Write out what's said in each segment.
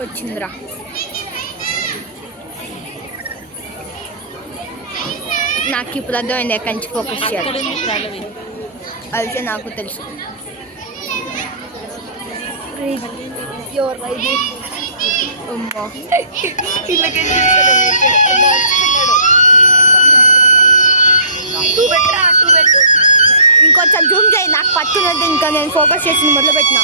వచ్చిందిరా. నాకు ఇప్పుడు అర్థమైంది ఎక్కడి నుంచి ఫోకస్ చేయాలి. అయితే నాకు తెలుసు. ఎవరు అమ్మా ఇంకొంచెం జూమ్ చేయి. నాకు పట్టునట్టు ఇంకా నేను ఫోకస్ చేసి మొదలు పెట్టిన.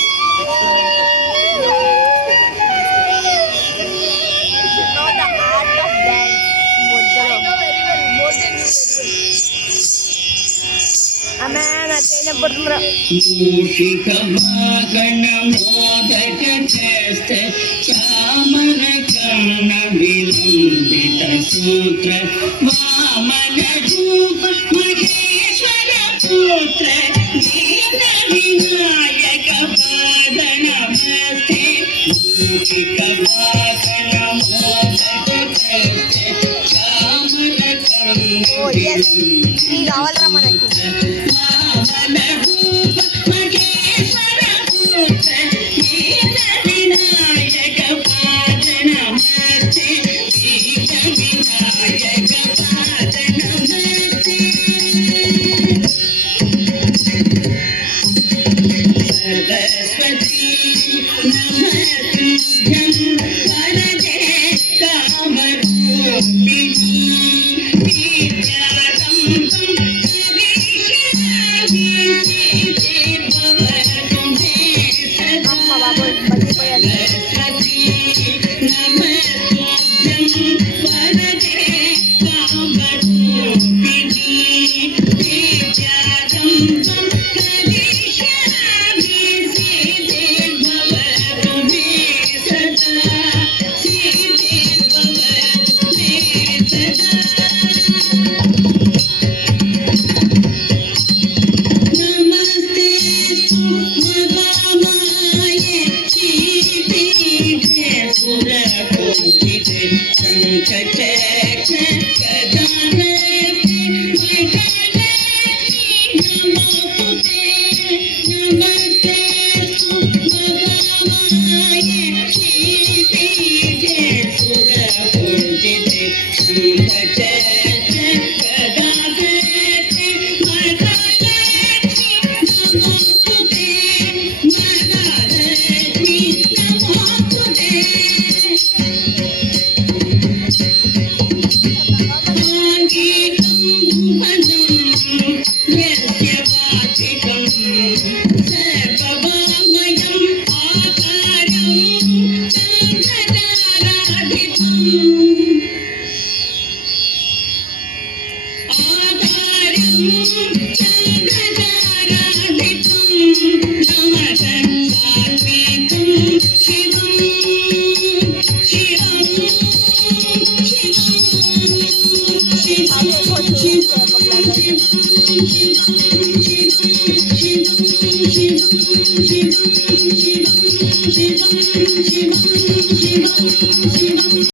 సూత్ర వామన రూప మహేశ్వర పుత్ర వినాయక పాద నమస్తే మూషిక వాహన చామర కావాలరా మనకి. వామన రూప మహేశ్వర పుత్ర వినాయక పాద నమస్తే